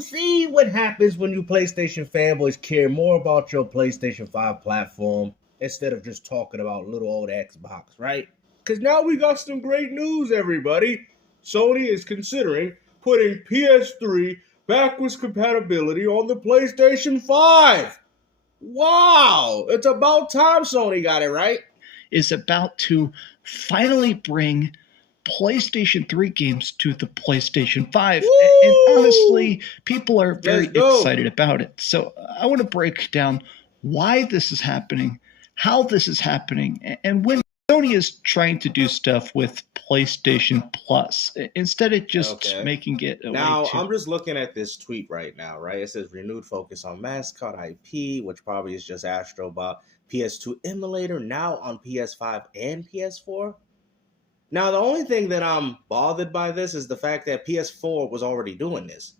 see what happens when you PlayStation fanboys care more about your PlayStation 5 platform instead of just talking about little old Xbox, right? Because now we got some great news, everybody. Sony is considering putting PS3 backwards compatibility on the PlayStation 5. Wow! It's about time Sony got it right. Is about to finally bring PlayStation 3 games to the PlayStation 5. And honestly, people are very excited about it. So I want to break down why this is happening, how this is happening, and when Sony is trying to do stuff with PlayStation Plus instead of just making it a now, way to... I'm just looking at this tweet right now, right? It says renewed focus on mascot IP, which probably is just Astrobot. PS2 emulator now on PS5 and PS4. Now, the only thing that I'm bothered by this is the fact that PS4 was already doing this.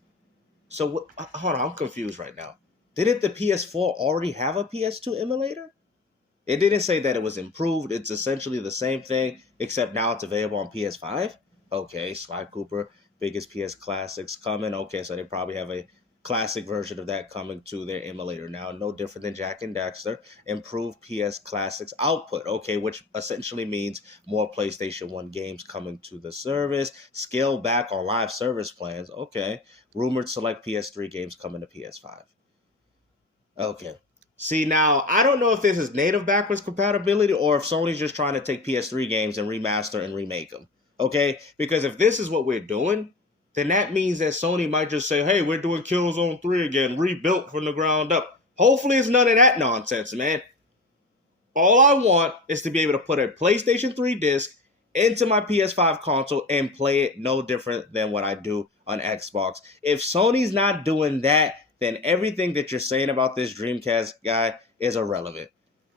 So, hold on, I'm confused right now. Didn't the PS4 already have a PS2 emulator? It didn't say that it was improved. It's essentially the same thing, except now it's available on PS5. Okay, Sly Cooper, biggest PS classics coming. Okay, so they probably have a classic version of that coming to their emulator now. No different than Jack and Daxter. Improved PS classics output. Okay, which essentially means more PlayStation 1 games coming to the service. Scale back on live service plans. Okay. Rumored select PS3 games coming to PS5. Okay. See, now, I don't know if this is native backwards compatibility or if Sony's just trying to take PS3 games and remaster and remake them. Okay? Because if this is what we're doing, then that means that Sony might just say, hey, we're doing Killzone 3 again, rebuilt from the ground up. Hopefully it's none of that nonsense, man. All I want is to be able to put a PlayStation 3 disc into my PS5 console and play it no different than what I do on Xbox. If Sony's not doing that, then everything that you're saying about this Dreamcast guy is irrelevant.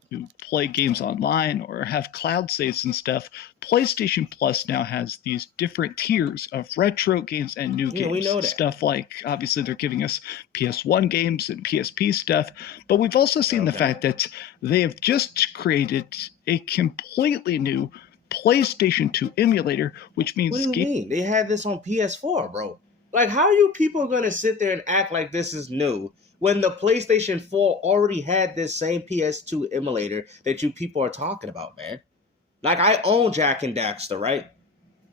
You play games online or have cloud saves and stuff. PlayStation Plus now has these different tiers of retro games and new games. We know that. Stuff like, obviously, they're giving us PS1 games and PSP stuff. But we've also seen the fact that they have just created a completely new PlayStation 2 emulator, which means... What do you mean? They had this on PS4, bro. Like, how are you people going to sit there and act like this is new when the PlayStation 4 already had this same PS2 emulator that you people are talking about, man? Like, I own Jack and Daxter, right?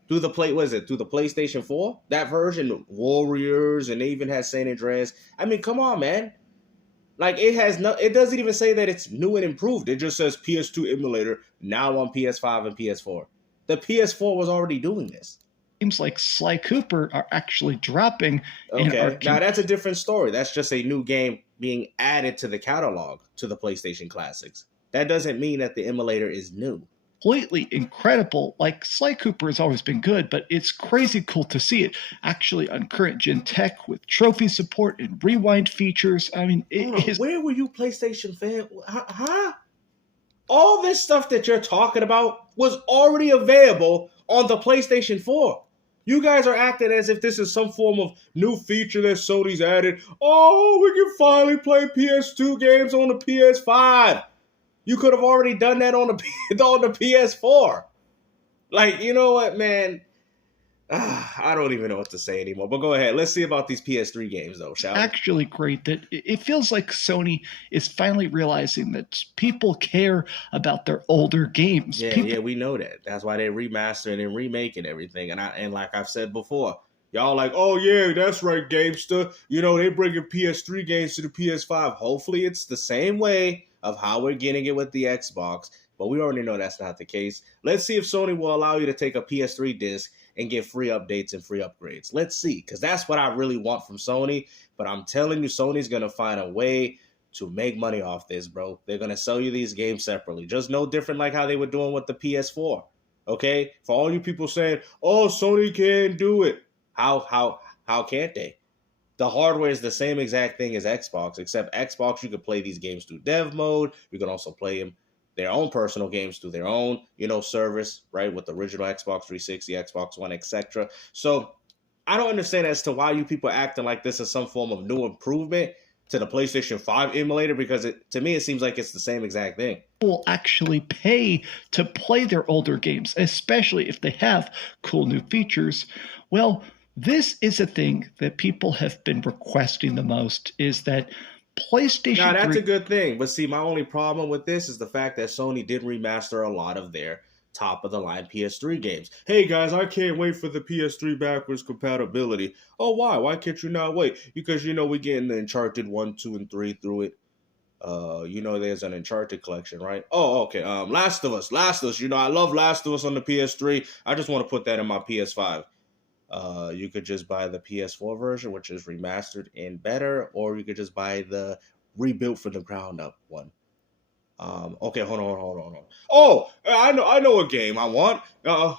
Through the PlayStation 4? That version, Warriors, and they even had San Andreas. I mean, come on, man. Like, it doesn't even say that it's new and improved. It just says PS2 emulator now on PS5 and PS4. The PS4 was already doing this. Games like Sly Cooper are actually dropping. Okay, now that's a different story. That's just a new game being added to the catalog, to the PlayStation Classics. That doesn't mean that the emulator is new. Completely incredible. Like, Sly Cooper has always been good, but it's crazy cool to see it actually on current gen tech with trophy support and rewind features. I mean, where were you, PlayStation fan? Huh? All this stuff that you're talking about was already available on the PlayStation 4. You guys are acting as if this is some form of new feature that Sony's added. Oh, we can finally play PS2 games on the PS5. You could have already done that on the PS4. Like, you know what, man? I don't even know what to say anymore. But go ahead. Let's see about these PS3 games, though, shall we? It's actually great that it feels like Sony is finally realizing that people care about their older games. Yeah, we know that. That's why they're remastering and remaking everything. And like I've said before, y'all like, oh, yeah, that's right, Gamester. You know, they bringing PS3 games to the PS5. Hopefully it's the same way of how we're getting it with the Xbox. But we already know that's not the case. Let's see if Sony will allow you to take a PS3 disc and get free updates and free upgrades. Let's see, because that's what I really want from Sony. But I'm telling you, Sony's going to find a way to make money off this, bro. They're going to sell you these games separately. Just no different like how they were doing with the PS4. Okay? For all you people saying, oh, Sony can't do it. How can't they? The hardware is the same exact thing as Xbox, except Xbox, you can play these games through dev mode. You can also play them their own personal games through their own, service, right? With the original Xbox 360, Xbox One, etc. So I don't understand as to why you people are acting like this is some form of new improvement to the PlayStation 5 emulator, because to me, it seems like it's the same exact thing. Will actually pay to play their older games, especially if they have cool new features. Well, this is a thing that people have been requesting the most, is that Now PlayStation that's 3. a good thing, but see, my only problem with this is the fact that Sony did remaster a lot of their top of the line PS3 games. Hey guys, I can't wait for the PS3 backwards compatibility. Oh, why? Why can't you not wait? Because we getting the Uncharted 1, 2, and 3 through it. There's an Uncharted collection, right? Oh, okay. Last of Us. I love Last of Us on the PS3. I just want to put that in my PS5. You could just buy the PS4 version, which is remastered and better, or you could just buy the rebuilt from the ground up one. Okay, hold on. Oh, I know a game I want.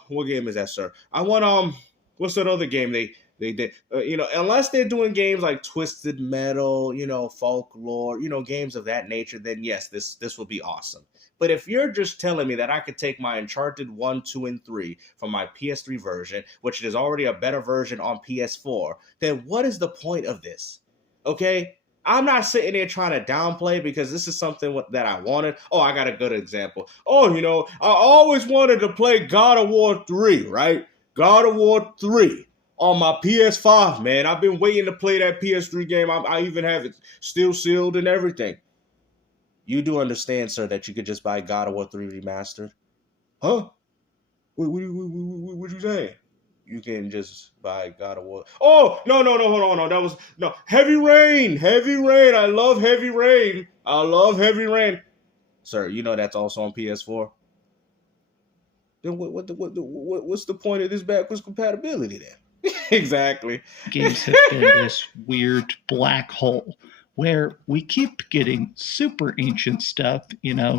What game is that, sir? I want what's that other game they did? Unless they're doing games like Twisted Metal, Folklore, games of that nature, then yes, this will be awesome. But if you're just telling me that I could take my Uncharted 1, 2, and 3 from my PS3 version, which is already a better version on PS4, then what is the point of this? Okay? I'm not sitting there trying to downplay because this is something that I wanted. Oh, I got a good example. Oh, I always wanted to play God of War 3, right? God of War 3 on my PS5, man. I've been waiting to play that PS3 game. I even have it still sealed and everything. You do understand, sir, that you could just buy God of War 3 remastered? Huh? What you saying? You can just buy God of War. Oh, no, hold on. That was, no. Heavy Rain. I love Heavy Rain. Sir, that's also on PS4? Then what's the point of this backwards compatibility then? Exactly. Games have been this weird black hole where we keep getting super ancient stuff,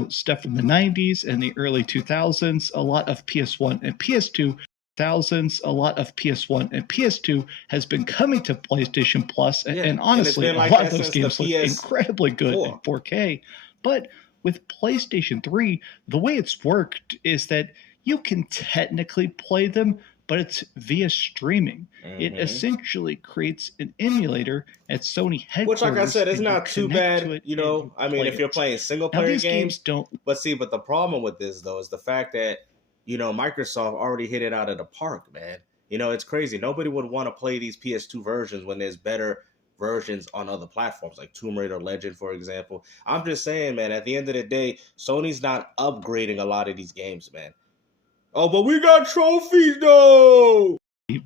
stuff from the 90s and the early 2000s, a lot of PS1 and PS2 a lot of PS1 and PS2 has been coming to PlayStation Plus, and honestly, a lot of those games look incredibly good in 4K. But with PlayStation 3, the way it's worked is that you can technically play them, but it's via streaming. Mm-hmm. It essentially creates an emulator at Sony headquarters. Which, like I said, it's not too bad, if you're playing single-player games. But the problem with this, though, is the fact that, Microsoft already hit it out of the park, man. It's crazy. Nobody would want to play these PS2 versions when there's better versions on other platforms, like Tomb Raider Legend, for example. I'm just saying, man, at the end of the day, Sony's not upgrading a lot of these games, man. Oh, but we got trophies, though!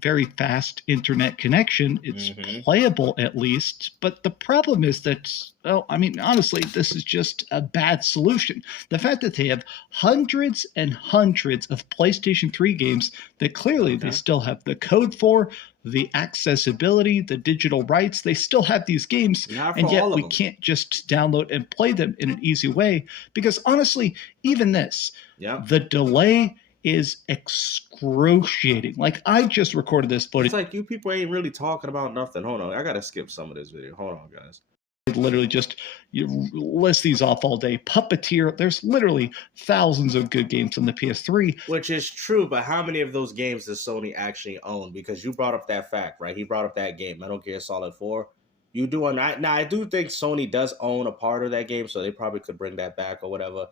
Very fast internet connection. It's playable at least, but the problem is that, honestly, this is just a bad solution. The fact that they have hundreds and hundreds of PlayStation 3 games that clearly they still have the code for, the accessibility, the digital rights, they still have these games, and yet we can't just download and play them in an easy way, because honestly, even this, the delay is excruciating. Like, I just recorded this footage. It's like you people ain't really talking about nothing. Hold on, I gotta skip some of this video. Hold on, guys. Literally just list these off all day. Puppeteer, there's literally thousands of good games on the PS3. Which is true, but how many of those games does Sony actually own? Because you brought up that fact, right? He brought up that game, Metal Gear Solid 4. You do own that. Now, I do think Sony does own a part of that game, so they probably could bring that back or whatever.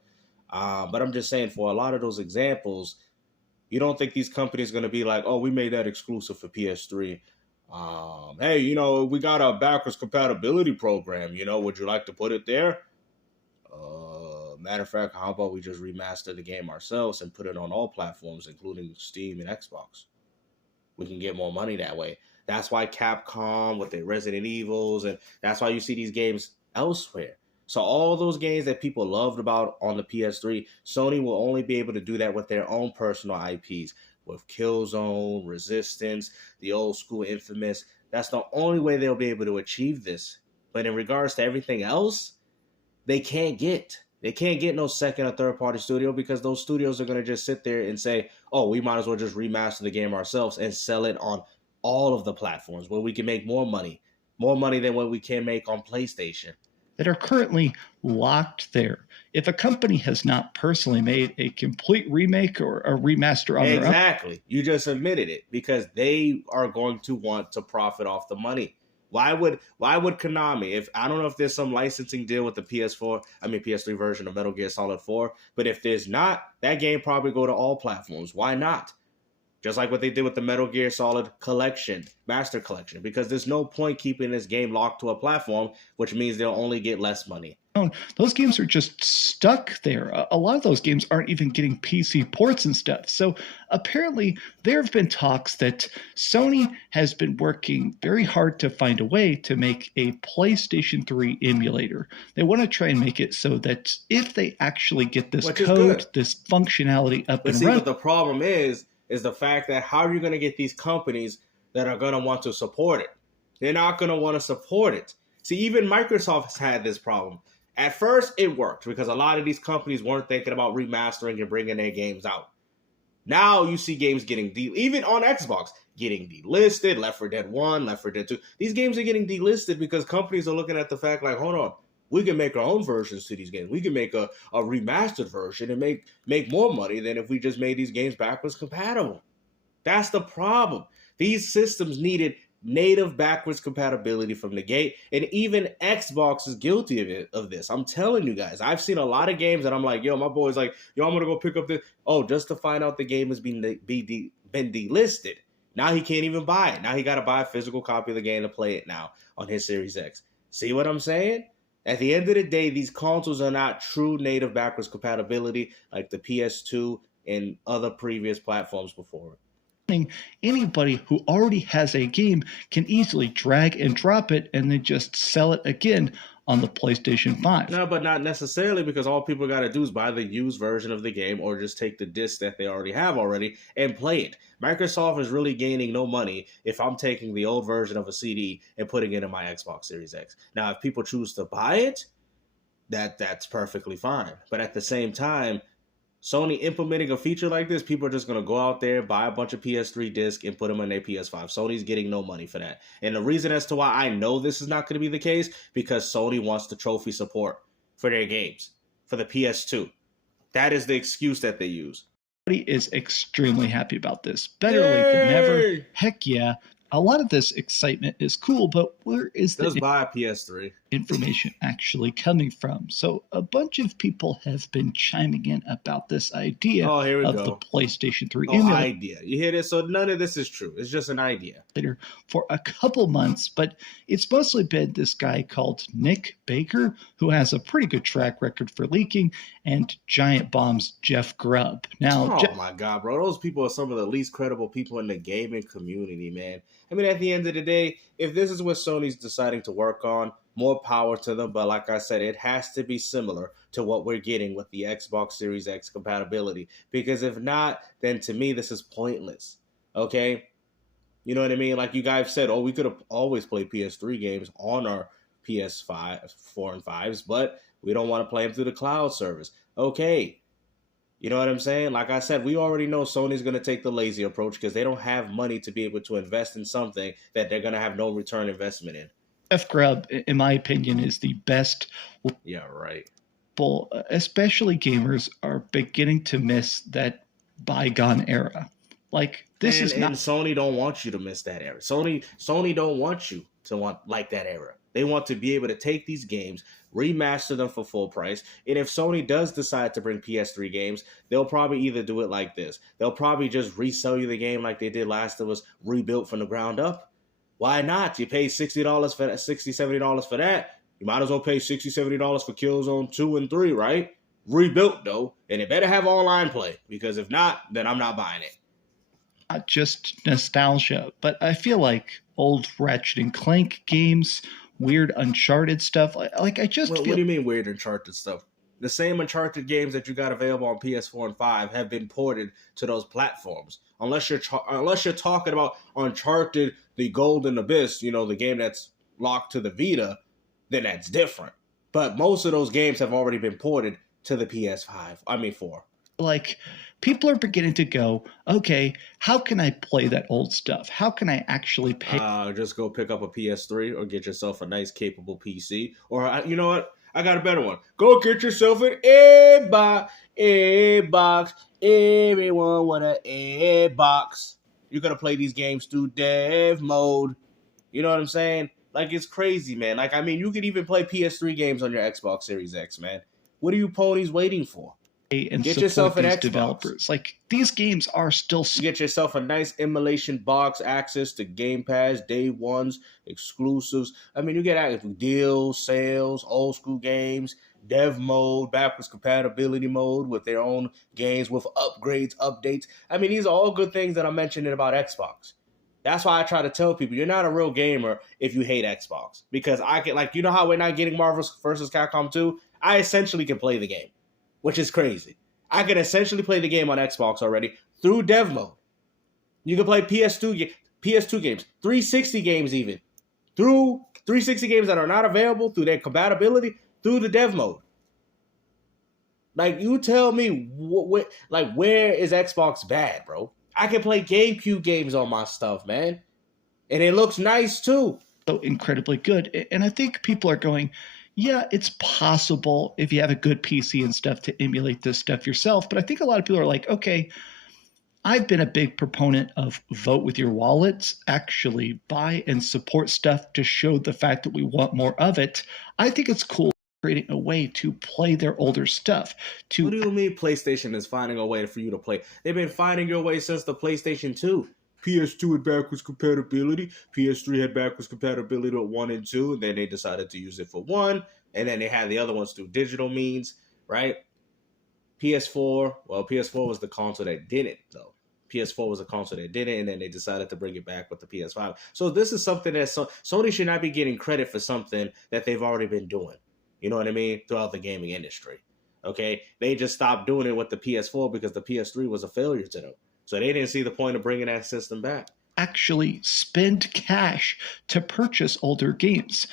But I'm just saying, for a lot of those examples, you don't think these companies are going to be like, oh, we made that exclusive for PS3. Hey, we got a backwards compatibility program. Would you like to put it there? Matter of fact, how about we just remaster the game ourselves and put it on all platforms, including Steam and Xbox? We can get more money that way. That's why Capcom with their Resident Evils, and that's why you see these games elsewhere. So all those games that people loved about on the PS3, Sony will only be able to do that with their own personal IPs, with Killzone, Resistance, the old school Infamous. That's the only way they'll be able to achieve this. But in regards to everything else, they can't get no second or third party studio, because those studios are going to just sit there and say, oh, we might as well just remaster the game ourselves and sell it on all of the platforms where we can make more money than what we can make on PlayStation. That are currently locked there. If a company has not personally made a complete remake or a remaster on their own. Exactly. You just admitted it, because they are going to want to profit off the money. Why would Konami, if I don't know if there's some licensing deal with the PS3 version of Metal Gear Solid 4, but if there's not, that game probably go to all platforms. Why not? Just like what they did with the Metal Gear Solid Collection, Master Collection, because there's no point keeping this game locked to a platform, which means they'll only get less money. Those games are just stuck there. A lot of those games aren't even getting PC ports and stuff. So apparently there have been talks that Sony has been working very hard to find a way to make a PlayStation 3 emulator. They want to try and make it so that if they actually get this code, this functionality up and running. But the problem is the fact that how are you going to get these companies that are going to want to support it? They're not going to want to support it. See, even Microsoft has had this problem. At first, it worked because a lot of these companies weren't thinking about remastering and bringing their games out. Now you see games getting even on Xbox, getting delisted, Left 4 Dead 1, Left 4 Dead 2. These games are getting delisted because companies are looking at the fact like, hold on, we can make our own versions to these games. We can make a remastered version and make more money than if we just made these games backwards compatible. That's the problem. These systems needed native backwards compatibility from the gate, and even Xbox is guilty of this. I'm telling you guys, I've seen a lot of games that I'm like, yo, my boy's like, yo, I'm gonna go pick up this. Oh, just to find out the game has been delisted. Now he can't even buy it. Now he got to buy a physical copy of the game to play it now on his Series X. See what I'm saying? At the end of the day, these consoles are not true native backwards compatibility like the PS2 and other previous platforms before it. Anybody who already has a game can easily drag and drop it and then just sell it again on the PlayStation 5. No, but not necessarily, because all people got to do is buy the used version of the game or just take the disc that they already have and play it. Microsoft is really gaining no money if I'm taking the old version of a CD and putting it in my Xbox Series X. Now, if people choose to buy it, that's perfectly fine. But at the same time, Sony implementing a feature like this, people are just going to go out there, buy a bunch of PS3 discs, and put them on their PS5. Sony's getting no money for that. And the reason as to why I know this is not going to be the case, because Sony wants the trophy support for their games, for the PS2. That is the excuse that they use. Everybody is extremely happy about this. Better late than never. Heck yeah. A lot of this excitement is cool, but where is the buy a PS3 information actually coming from? So a bunch of people have been chiming in about this idea of the PlayStation 3 emulator. Idea. You hear this? So none of this is true. It's just an idea. For a couple months, but it's mostly been this guy called Nick Baker, who has a pretty good track record for leaking, and Giant Bomb's Jeff Grubb. Now, my God, bro. Those people are some of the least credible people in the gaming community, man. I mean, at the end of the day, if this is what Sony's deciding to work on, more power to them. But like I said, it has to be similar to what we're getting with the Xbox Series X compatibility. Because if not, then to me, this is pointless. Okay? You know what I mean? Like you guys said, we could have always played PS3 games on our PS5, 4 and 5s, but we don't want to play them through the cloud service. Okay. You know what I'm saying? Like I said, we already know Sony's going to take the lazy approach because they don't have money to be able to invest in something that they're going to have no return investment in. Jeff Grubb, in my opinion, is the best. Yeah, right. Especially gamers are beginning to miss that bygone era. Like this is not. And Sony don't want you to miss that era. Sony don't want you to want like that era. They want to be able to take these games, remaster them for full price. And if Sony does decide to bring PS3 games, they'll probably either do it like this. They'll probably just resell you the game like they did Last of Us, rebuilt from the ground up. Why not? You pay $60 for that, $60, $70 for that. You might as well pay $60, $70 for Killzone 2 and 3, right? Rebuilt, though. And it better have online play. Because if not, then I'm not buying it. Not just nostalgia, but I feel like old Ratchet and Clank games, weird Uncharted stuff. Like I just feel... What do you mean weird Uncharted stuff? The same Uncharted games that you got available on PS4 and 5 have been ported to those platforms. Unless you're talking about Uncharted, the Golden Abyss, the game that's locked to the Vita, then that's different. But most of those games have already been ported to the PS5. I mean 4. Like, people are beginning to go, okay, how can I play that old stuff? How can I actually pay? Just go pick up a PS3 or get yourself a nice, capable PC. Or, you know what? I got a better one. Go get yourself an Xbox. Everyone want an Xbox. You're going to play these games through dev mode. You know what I'm saying? Like, it's crazy, man. Like, I mean, you could even play PS3 games on your Xbox Series X, man. What are you ponies waiting for? and get support yourself an these Xbox. developers. Like, these games are still... Get yourself a nice emulation box, access to Game Pass, day ones, exclusives. I mean, you get access to deals, sales, old school games, dev mode, backwards compatibility mode with their own games, with upgrades, updates. I mean, these are all good things that I'm mentioning about Xbox. That's why I try to tell people you're not a real gamer if you hate Xbox. Because I can, like, you know how we're not getting Marvel vs. Capcom 2? I essentially can play the game, which is crazy. I can essentially play the game on Xbox already through dev mode. You can play PS2 games, 360 games even, through 360 games that are not available through their compatibility through the dev mode. Like, you tell me, where is Xbox bad, bro? I can play GameCube games on my stuff, man. And it looks nice, too. So incredibly good. And I think people are going, yeah, it's possible if you have a good PC and stuff to emulate this stuff yourself. But I think a lot of people are like, okay, I've been a big proponent of vote with your wallets, actually buy and support stuff to show the fact that we want more of it. I think it's cool creating a way to play their older stuff. What do you mean PlayStation is finding a way for you to play? They've been finding your way since the PlayStation 2. PS2 had backwards compatibility. PS3 had backwards compatibility with 1 and 2. And then they decided to use it for 1. And then they had the other ones through digital means, right? PS4 was the console that didn't, though. PS4 was a console that didn't, and then they decided to bring it back with the PS5. So this is something that Sony should not be getting credit for something that they've already been doing. You know what I mean? Throughout the gaming industry. Okay? They just stopped doing it with the PS4 because the PS3 was a failure to them. So they didn't see the point of bringing that system back. Actually spend cash to purchase older games.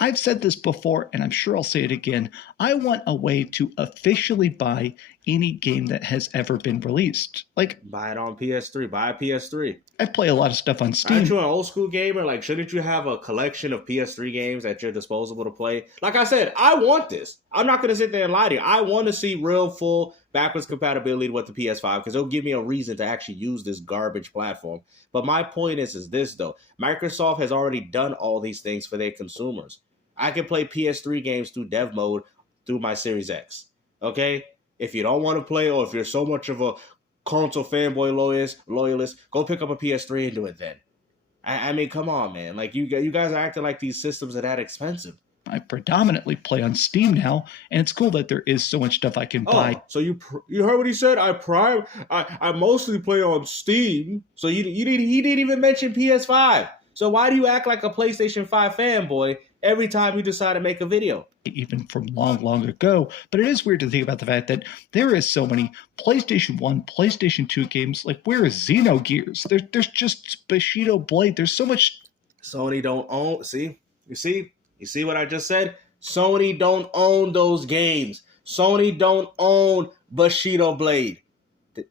I've said this before, and I'm sure I'll say it again. I want a way to officially buy any game that has ever been released. Like, buy it on PS3. Buy a PS3. I play a lot of stuff on Steam. Aren't you an old school gamer? Like, shouldn't you have a collection of PS3 games at your disposal to play? Like I said, I want this. I'm not going to sit there and lie to you. I want to see real full backwards compatibility with the PS5 because it'll give me a reason to actually use this garbage platform. But my point is this, though. Microsoft has already done all these things for their consumers. I can play PS3 games through dev mode through my Series X. Okay? If you don't want to play, or if you're so much of a console fanboy loyalist, go pick up a PS3 and do it then. I mean, come on, man. Like, you guys are acting like these systems are that expensive. I predominantly play on Steam now, and it's cool that there is so much stuff I can buy. So you heard what he said? I mostly play on Steam. So he didn't even mention PS5. So why do you act like a PlayStation 5 fanboy every time you decide to make a video? Even from long, long ago. But it is weird to think about the fact that there is so many PlayStation 1, PlayStation 2 games. Like, where is Xenogears? There's just Bushido Blade. There's so much. Sony don't own. You see what I just said? Sony don't own those games. Sony don't own Bushido Blade.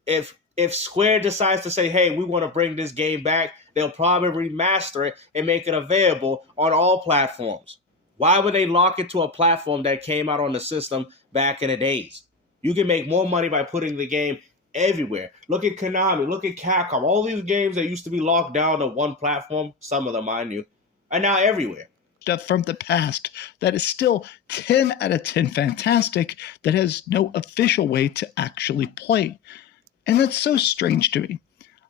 If Square decides to say, hey, we want to bring this game back, they'll probably remaster it and make it available on all platforms. Why would they lock it to a platform that came out on the system back in the days? You can make more money by putting the game everywhere. Look at Konami, look at Capcom. All these games that used to be locked down to one platform, some of them I knew, are now everywhere. Stuff from the past that is still 10 out of 10 fantastic that has no official way to actually play. And that's so strange to me.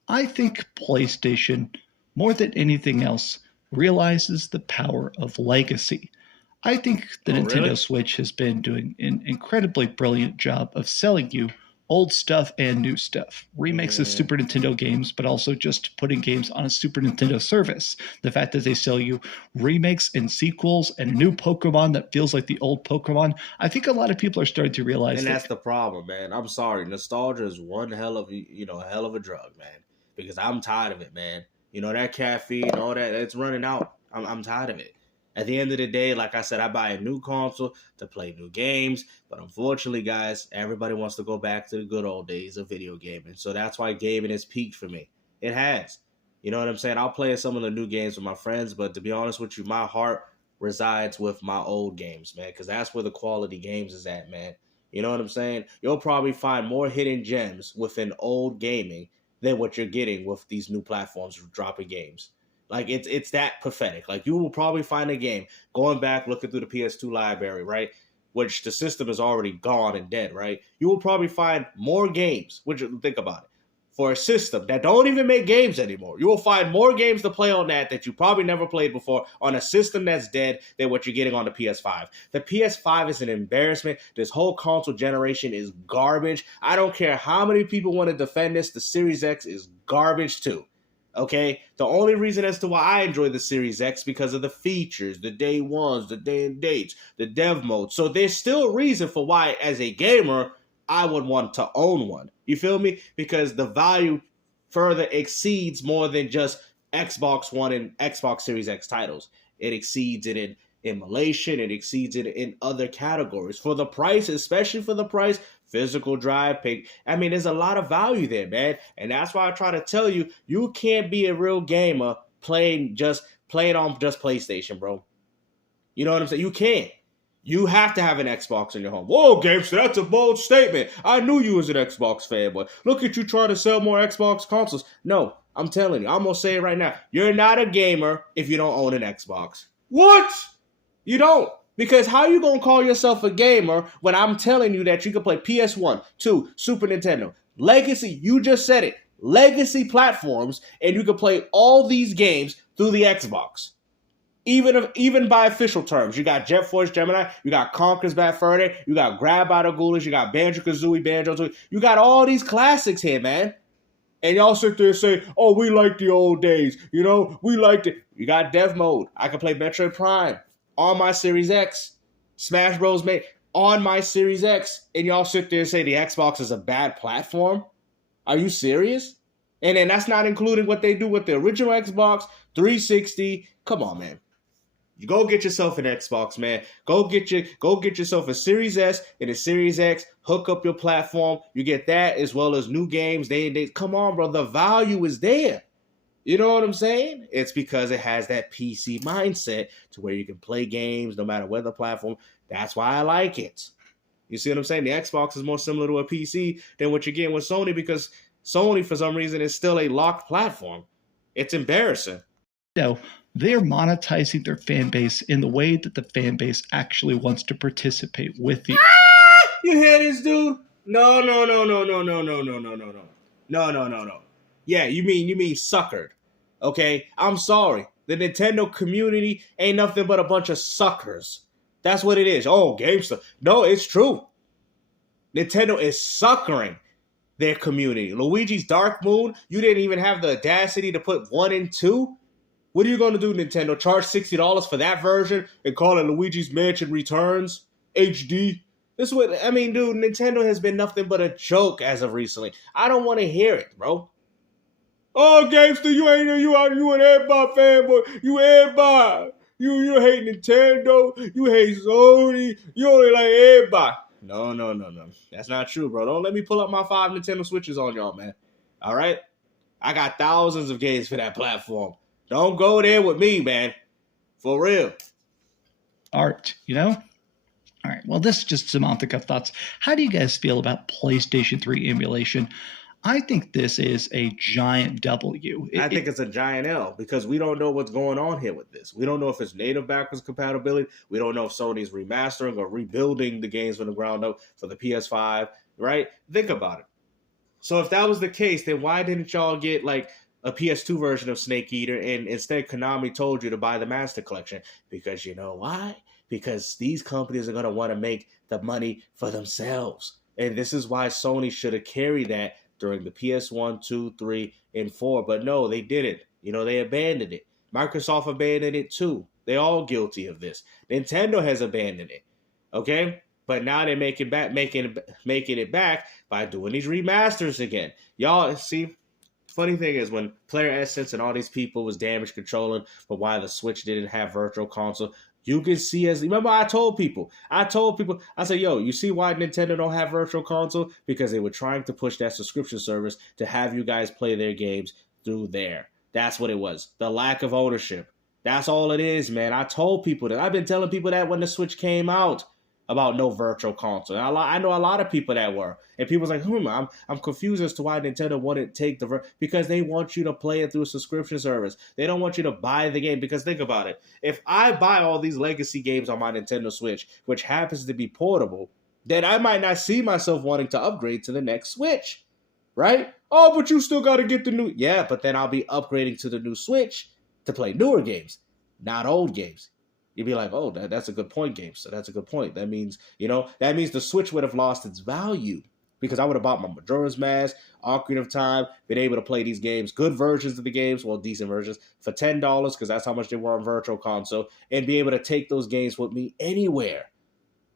I think PlayStation, more than anything else, realizes the power of legacy. I think the Nintendo Switch has been doing an incredibly brilliant job of selling you old stuff and new stuff. Remakes of Super Nintendo games, but also just putting games on a Super Nintendo service. The fact that they sell you remakes and sequels and a new Pokemon that feels like the old Pokemon, I think a lot of people are starting to realize that. And that's the problem, man. I'm sorry. Nostalgia is one hell of a drug, man. Because I'm tired of it, man. You know, that caffeine, all that, it's running out. I'm tired of it. At the end of the day, like I said, I buy a new console to play new games. But unfortunately, guys, everybody wants to go back to the good old days of video gaming. So that's why gaming has peaked for me. It has. You know what I'm saying? I'll play some of the new games with my friends. But to be honest with you, my heart resides with my old games, man. Because that's where the quality games is at, man. You know what I'm saying? You'll probably find more hidden gems within old gaming than what you're getting with these new platforms dropping games. Like, it's that pathetic. Like, you will probably find a game, going back, looking through the PS2 library, right, which the system is already gone and dead, right? You will probably find more games, which, think about it, for a system that don't even make games anymore. You will find more games to play on that you probably never played before on a system that's dead than what you're getting on the PS5. The PS5 is an embarrassment. This whole console generation is garbage. I don't care how many people want to defend this. The Series X is garbage too. Okay? The only reason as to why I enjoy the Series X because of the features, the day ones, the day and dates, the dev mode. So there's still a reason for why, as a gamer, I would want to own one. You feel me? Because the value further exceeds more than just Xbox One and Xbox Series X titles. It exceeds it in emulation. It exceeds it in other categories. For the price, especially for the price, physical drive, pick. I mean, there's a lot of value there, man. And that's why I try to tell you, you can't be a real gamer playing on just PlayStation, bro. You know what I'm saying? You can't. You have to have an Xbox in your home. Whoa, Gamester, that's a bold statement. I knew you was an Xbox fanboy. Look at you trying to sell more Xbox consoles. No, I'm telling you, I'm going to say it right now. You're not a gamer if you don't own an Xbox. What? You don't. Because how you going to call yourself a gamer when I'm telling you that you can play PS1, 2, Super Nintendo, Legacy, you just said it, Legacy platforms, and you can play all these games through the Xbox. Even by official terms, you got Jet Force Gemini, you got Conker's Bad Fur Day, you got Grab by the Ghoulish, you got Banjo-Kazooie, Banjo-Tooie. You got all these classics here, man. And y'all sit there and say, oh, we like the old days. You know, we liked it. You got Dev Mode. I can play Metroid Prime on my Series X. Smash Bros. Made on my Series X. And y'all sit there and say the Xbox is a bad platform? Are you serious? And then that's not including what they do with the original Xbox, 360. Come on, man. You go get yourself an Xbox, man. Go get yourself a Series S and a Series X. Hook up your platform. You get that as well as new games. Come on, bro. The value is there. You know what I'm saying? It's because it has that PC mindset to where you can play games no matter what the platform. That's why I like it. You see what I'm saying? The Xbox is more similar to a PC than what you're getting with Sony because Sony, for some reason, is still a locked platform. It's embarrassing. No. They're monetizing their fan base in the way that the fan base actually wants to participate with the. You hear this, dude? No. Yeah, you mean suckered. Okay? I'm sorry. The Nintendo community ain't nothing but a bunch of suckers. That's what it is. Oh, GameStop. No, it's true. Nintendo is suckering their community. Luigi's Dark Moon, you didn't even have the audacity to put 1 and 2? What are you going to do, Nintendo? Charge $60 for that version and call it Luigi's Mansion Returns HD? This is what, I mean, dude, Nintendo has been nothing but a joke as of recently. I don't want to hear it, bro. Oh, Gamester, you an Xbox fanboy. You everybody. You hate Nintendo. You hate Sony. You only like everybody. No. That's not true, bro. Don't let me pull up my 5 Nintendo Switches on y'all, man. All right? I got thousands of games for that platform. Don't go there with me, man. For real. Art, you know? All right. Well, this is just some off-the-cuff thoughts. How do you guys feel about PlayStation 3 emulation? I think this is a giant W. I think it's a giant L because we don't know what's going on here with this. We don't know if it's native backwards compatibility. We don't know if Sony's remastering or rebuilding the games from the ground up for the PS5, right? Think about it. So if that was the case, then why didn't y'all get like a PS2 version of Snake Eater, and instead Konami told you to buy the Master Collection? Because you know why? Because these companies are going to want to make the money for themselves. And this is why Sony should have carried that during the PS1, 2, 3, and 4. But no, they didn't. You know, they abandoned it. Microsoft abandoned it too. They're all guilty of this. Nintendo has abandoned it. Okay? But now they're making it back by doing these remasters again. Y'all, see, funny thing is when Player Essence and all these people was damage controlling for why the Switch didn't have Virtual Console, you can see remember I told people, I said, yo, you see why Nintendo don't have Virtual Console? Because they were trying to push that subscription service to have you guys play their games through there. That's what it was. The lack of ownership. That's all it is, man. I told people that. I've been telling people that when the Switch came out. about no virtual console. And I know a lot of people that were. And people's like, I'm confused as to why Nintendo wouldn't take because they want you to play it through a subscription service. They don't want you to buy the game, because think about it. If I buy all these legacy games on my Nintendo Switch, which happens to be portable, then I might not see myself wanting to upgrade to the next Switch, right? Oh, but you still got to get the new... Yeah, but then I'll be upgrading to the new Switch to play newer games, not old games. You'd be like, oh, that's a good point, game. So that's a good point. That means, that means the Switch would have lost its value, because I would have bought my Majora's Mask, Ocarina of Time, been able to play these games, good versions of the games, well, decent versions, for $10, because that's how much they were on Virtual Console, and be able to take those games with me anywhere.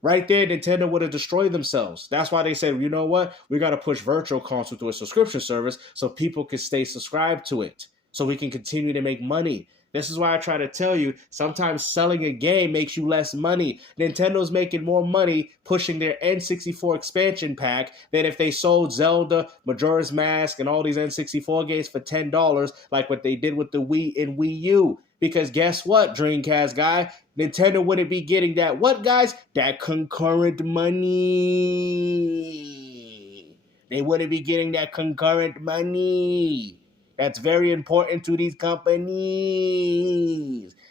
Right there, Nintendo would have destroyed themselves. That's why they said, you know what? We got to push Virtual Console through a subscription service so people can stay subscribed to it, so we can continue to make money. This is why I try to tell you, sometimes selling a game makes you less money. Nintendo's making more money pushing their N64 expansion pack than if they sold Zelda, Majora's Mask, and all these N64 games for $10, like what they did with the Wii and Wii U. Because guess what, Dreamcast guy? Nintendo wouldn't be getting that. What, guys? That concurrent money. They wouldn't be getting that concurrent money. That's very important to these companies.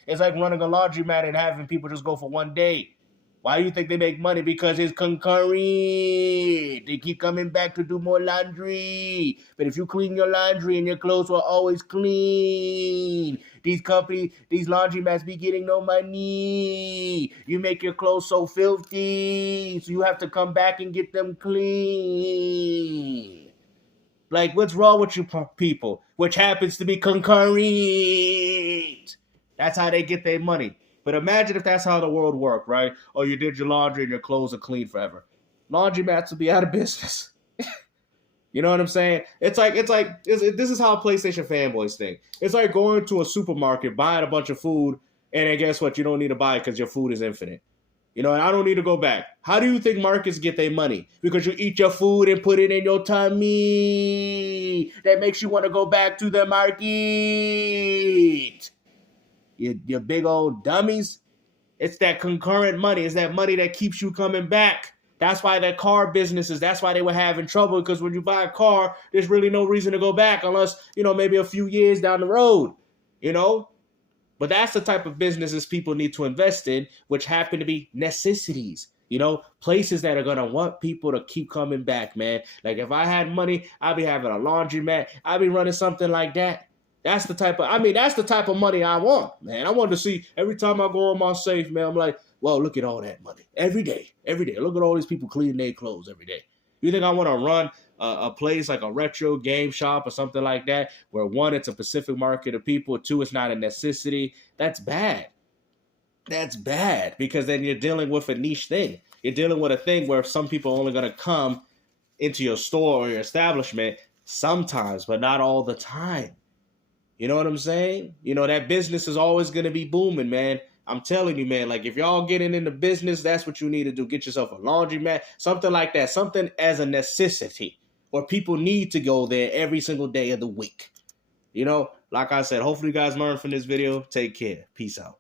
It's like running a laundromat and having people just go for one day. Why do you think they make money? Because it's concurrent. They keep coming back to do more laundry. But if you clean your laundry and your clothes were always clean, these companies, these laundromats be getting no money. You make your clothes so filthy, so you have to come back and get them clean. Like, what's wrong with you people? Which happens to be concurrent. That's how they get their money. But imagine if that's how the world worked, right? Oh, you did your laundry and your clothes are clean forever. Laundromats would be out of business. You know what I'm saying? This is how PlayStation fanboys think. It's like going to a supermarket, buying a bunch of food, and then guess what? You don't need to buy it because your food is infinite. And I don't need to go back. How do you think markets get their money? Because you eat your food and put it in your tummy. That makes you want to go back to the market. You big old dummies. It's that concurrent money. It's that money that keeps you coming back. That's why the car businesses, that's why they were having trouble, because when you buy a car, there's really no reason to go back unless, maybe a few years down the road, But that's the type of businesses people need to invest in, which happen to be necessities. Places that are going to want people to keep coming back, man. Like if I had money, I'd be having a laundromat. I'd be running something like that. That's the type of money I want, man. I want to see every time I go on my safe, man, I'm like, well, look at all that money. Every day. Look at all these people cleaning their clothes every day. You think I want to run a place like a retro game shop or something like that, where one, it's a specific market of people, two, it's not a necessity? That's bad. That's bad, because then you're dealing with a niche thing. You're dealing with a thing where some people are only going to come into your store or your establishment sometimes, but not all the time. You know what I'm saying? That business is always going to be booming, man. I'm telling you, man, like if y'all getting into business, that's what you need to do. Get yourself a laundromat, something like that, something as a necessity, where people need to go there every single day of the week. Like I said, hopefully you guys learned from this video. Take care. Peace out.